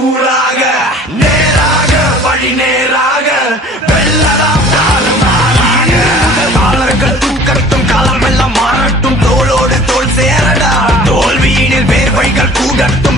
தூளாக நேராக வழி நேராக வெள்ளலாம் காலர்கள் தூக்கட்டும் களமெல்லாம் மாறட்டும் தோளோடு தோல் சேரடா தோல்வியினில் வேர்வைகள் கூடட்டும்